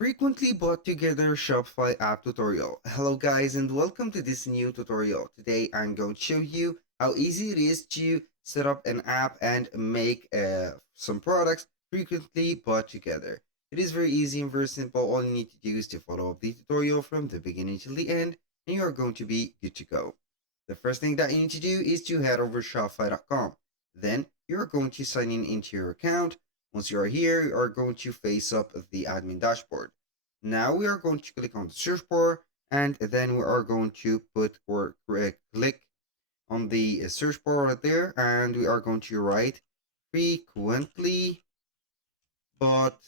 Frequently bought together Shopify app tutorial. Hello guys and welcome to this new tutorial. Today I'm going to show you how easy it is to set up an app and make some products frequently bought together. It is very easy and very simple. All you need to do is to follow up the tutorial from the beginning till the end and you are going to be good to go. The first thing that you need to do is to head over to shopify.com. Then you're going to sign in into your account. Once you are here, you are going to face up the admin dashboard. Now we are going to click on the search bar and then we are going to put or click on the search bar right there and we are going to write frequently bought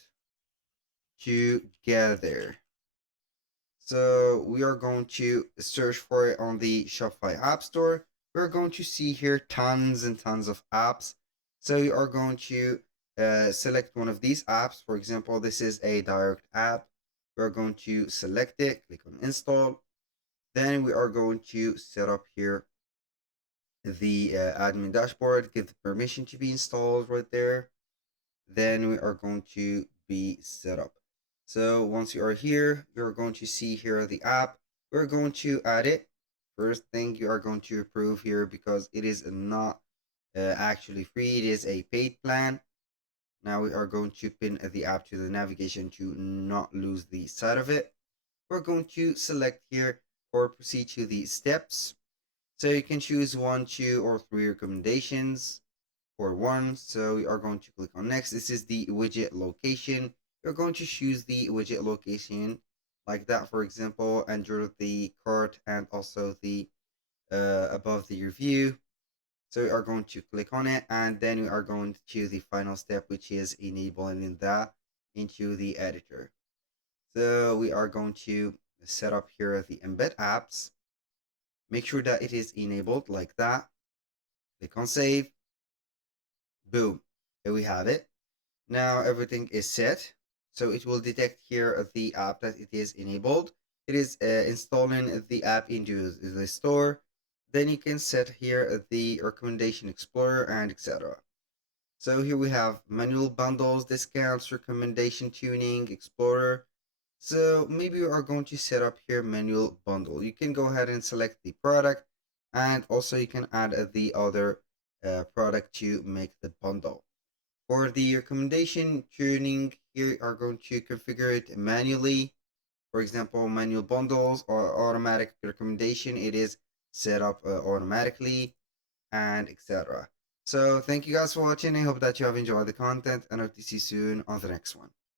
together. So we are going to search for it on the Shopify App Store. We're going to see here tons and tons of apps. So you are going to select one of these apps. For example, this is a direct app. We're going to select it, click on install. Then we are going to set up here the admin dashboard, give the permission to be installed right there. Then we are going to be set up. So once you are here, you're going to see here the app. We're going to add it. First thing you are going to approve here because it is not actually free. It is a paid plan. Now we are going to pin the app to the navigation to not lose the sight of it. We're going to select here or proceed to the steps. So you can choose 1, 2, or 3 recommendations for one. So we are going to click on next. This is the widget location. You're going to choose the widget location like that, for example, under the cart and also the above the review. So we are going to click on it and then we are going to the final step, which is enabling that into the editor. So we are going to set up here the embed apps. Make sure that it is enabled like that. Click on save. Boom. Here we have it. Now everything is set. So it will detect here the app that it is enabled. It is installing the app into the store. Then you can set here the recommendation explorer and etc. So here we have manual bundles, discounts, recommendation tuning, explorer. So maybe we are going to set up here manual bundle. You can go ahead and select the product and also you can add the other product to make the bundle. For the recommendation tuning, here you are going to configure it manually. For example, manual bundles or automatic recommendation, it is set up automatically and etc. So thank you guys for watching. I hope that you have enjoyed the content and I hope to see you soon on the next one.